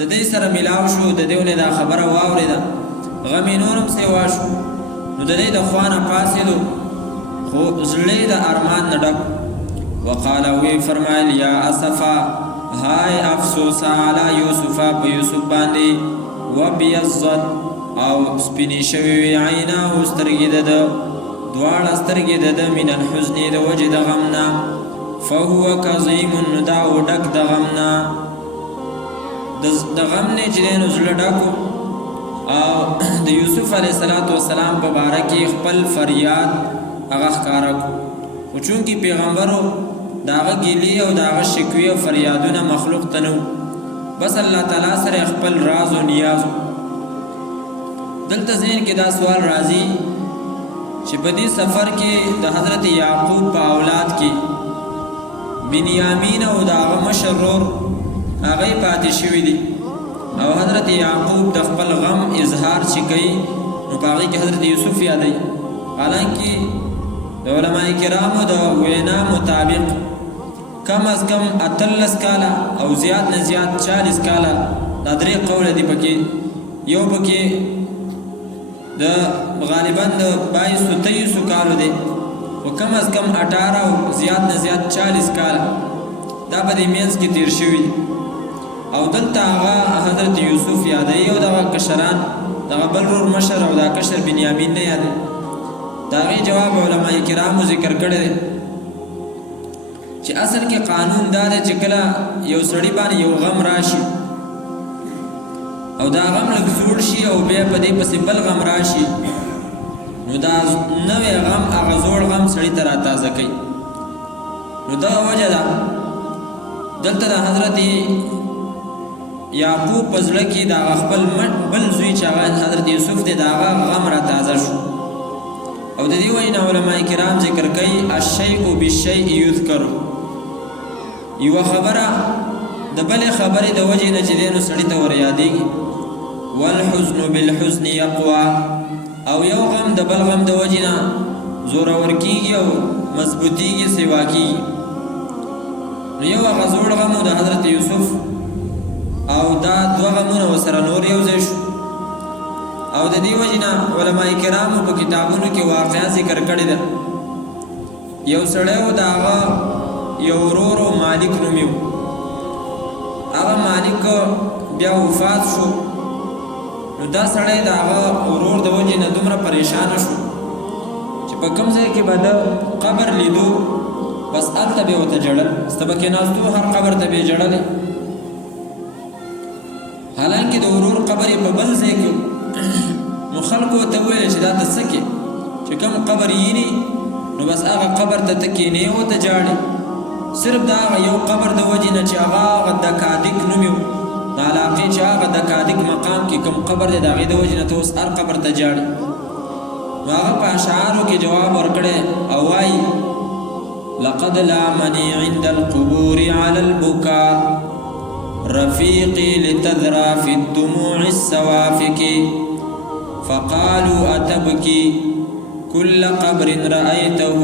د دې سره ملاو شو، د دې ونه دا خبره واورېده، غم یې نور هم سیوا شو. نو د دې د خوا نه پاڅېدو، خو زړه یې د ارمان نه ډک. وقال وی فرمایل یا اسفا، هاي افسوسا علی یوسفا، په یوسف باندې، وبیضت او سپینې شوې وې عیناه سترګې د ده، دواړه سترګې د ده من الحزن د وجې د غم نه، فهو کظیم نو دا و ډک د غم نه، د غم نه چې دی نو زړه ډکو. او د یوسف علیه السلام په باره کې خپل فریاد هغه ښکاره کړو، خو چونکې پیغمبرو د هغه ګیلې او د هغه شکوې او فریادونه مخلوق ته نه و، بس الله تعالی سره خپل راز و نیاز و. دلته ذهن کې دا سوال راځي چې په دې سفر کې د حضرت یعقوب په اولاد کې بنیامین او د هغه مشر ورور هغه پاتې شوي دي، او حضرت یعقوب د خپل غم اظهار چې کوي نو په هغې کې حضرت یوسف یادوي. حالانکه د علماء کرامو د وینا مطابق کم از کم 18 کاله او زیات نه زیات 40 کاله دا درې قوله دي پکې. یو پکې د غالبا د 22-23 کالو دی، او کم از کم 18 او زیات نه زیات 40 کاله دا په دې منځ کې تیر شوي. او دلته هغه حضرت یوسف یادوي او دغه کشران دغه بل ورور مشر او دا کشر بنیامین نه یادوي. د هغې جواب علماء کرامو ذکر کړی دی چې اصل کې قانون دا دی چې کله یو سړي باندې یو غم راشي او دا غم لږ زوړ شي او بیا په دې پسې بل غم راشي، نو دا نوی غم هغه زوړ غم سړي ته راتازه کوي. نو دغه وجه ده دلته د حضرت یعقوب په زړه کې د هغه خپل بل زوی چې هغه حضرت یوسف دی د هغه غم راتازه شو. او د دې وجې علماء کرام ذکر کوي الشیء بالشیء یذکر، یوه خبره د بلې خبرې د وجې نه چې دی نو سړي ته ور یادېږي. والحزن بالحزن یقوی، او یو غم د بل غم د وجې نه زورور کېږي او مضبوطېږي، سیوا کېږي. نو یو هغه زوړ غم د حضرت یوسف او دا دوه غمونه ورسره نور یو ځای شو. او د دې وجې نه علماء کرامو په کتابونو کې واقعه ذکر کړې ده. یو سړی و د هغه یو ورور و مالک نوم یې و. هغه مالک بیا وفات شو، نو دا سړی د هغه ورور د وجې نه دومره پریشانه شو چې په کوم ځای کې به د قبر لیدو بس هلته به یې ورته ژړل، سته به کېناستو هر قبر ته به یې ژړلې. حالانکه د ورور قبر یې په بل ځای کې نو خلکو ورته وویل چې دا ته څه کې چې کوم قبر ییني نو بس هغه قبر ته ته کېنې ورته ژاړې، صرف د هغه یو قبر د وجې نه چې هغه دکادک نوم یې و، د علاقې چې هغه دکادک مقام کې کوم قبر دی د هغې د وجې نه ته اوس هر قبر ته ژاړې. نو هغه په اشعارو کې جواب ورکړی او وایي لقد لامني عند القبور على البكاء رفيقي لتذرى في الدموع السوافك فقالوا أتبكي كل قبر رأيته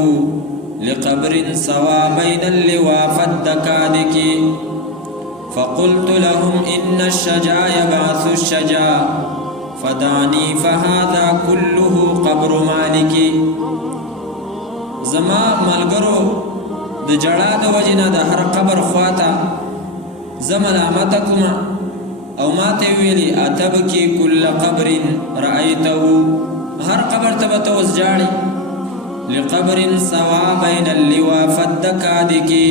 لقبر سوى بين اللواء فالدكادك فقلت لهم إن الشجا يبعث الشجا فدعني فهذا كله قبر مالك. زما ملګرو د جړا د وجې نه د هر قبر خواته زه ملامته کومه، او ما ته ویلي اتبکي کل قبر رأیته، هر قبر ته به ته اوس ژاړې، لقبر سوا بین اللوا فالدکادکي،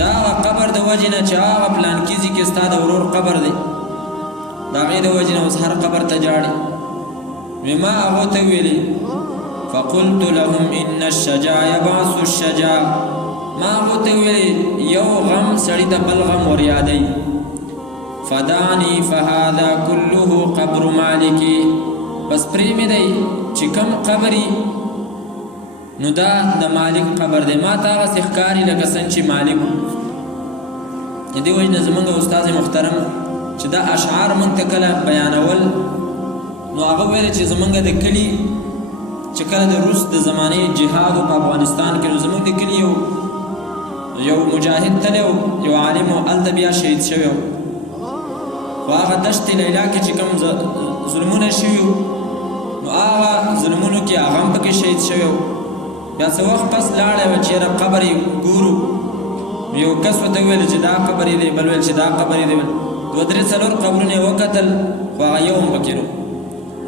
دا هغه قبر د وجې نه چې هغه پلانکي ځای کې ستا د ورور قبر دی د هغې د وجې نه اوس هر قبر ته ژاړې. ما هغو ته ویلي فقلت لهم ان الشجا يبعث الشجا، ما هغو ته ویلي یو غم سړي ته بل غم ور یادوي. فدعني فهذا كله قبر مالكي، بس پرې مې دی چې کوم قبري نو دا د مالک قبر دی، ما ته هغسې ښکاري لکه څنګه چې مالک و. د دې وجې نه زموږ استاد محترم چې دا اشعار موږ ته کله بیانول نو هغه ویل چې زموږ د کلي چې کله د روس د زمانې جهاد په افغانستان کې نو زموږ د کلي یو مجاهد تلی و، یو عالم و، هلته بیا شهید شوی و. هغه دشت لیلا کې چې کوم ظلمونه شوي نو هغه ظلمونو کې هغه هم پکې شهید شوی و. بیا څه وخت پس لاړی و چېرې قبر یې ګورو یو کس ورته وویل چې دا قبر یې دی، بل ویل چې دا قبر یې دی، دوه درې څلور قبرونه یې وکتل خو هغه یو هم پکې نو.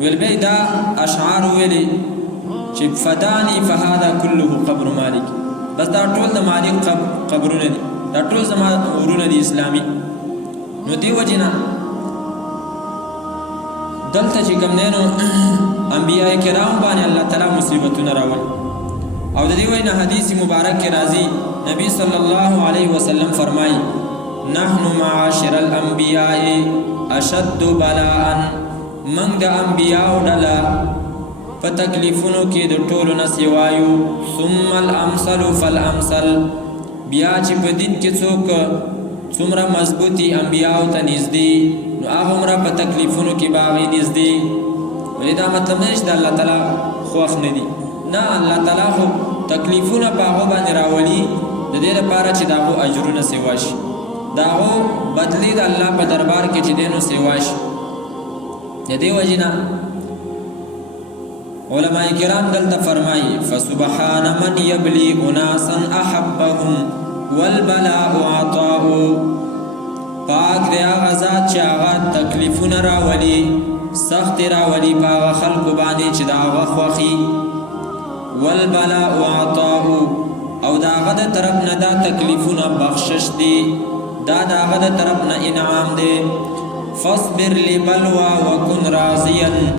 ویل بیا دا اشعار وویلې چې فدانی فهذا كله قبر مالک، بس دا ټول د مالک قبرونه دي، دا ټول زما ورونه دي اسلامي. نو دې وجې نه دلته چې کوم دی نو انبیاء کرام باندې الله تعالی مصیبتونه راولي. او د دې وجې نه حدیث مبارک کې راځي نبی صلی الله علیه وسلم فرمایي نحن معاشر الانبیاء اشد بلاء، من د انبیاء ډله په تکلیفونو کې د ټولو نه سیوایو، ثم الامثل فالامثل، بیا چې په دین کې څوک څومره مضبوطي انبیاء ته نږدې نو هغه عمره په تکلیفونو کې به هغې نږدې. ولې دا مطلب نه چې د الله تعالی خوښ نه دي، نه، الله تعالی خو تکلیفونه په هغو باندې راولي د دې لپاره چې د هغو اجرونه سیوا شي، د هغو بدلې د الله په دربار کې چې دی نو سیوا شي. د دې وجې نه علماء کرام دلته فرمایي فسبحان من یبلی اناسا احبهم والبلاء عطاء، پاک دی هغه ذات چې هغه تکلیفونه راولي، سخت راولي په هغه خلکو باندې چې د هغه خوښي، والبلاء عطاء، او د هغه د طرف نه دا تکلیفونه بخشش دي، دا د هغه د طرف نه انعام دی. فاصبر لبلوى وكن راضيا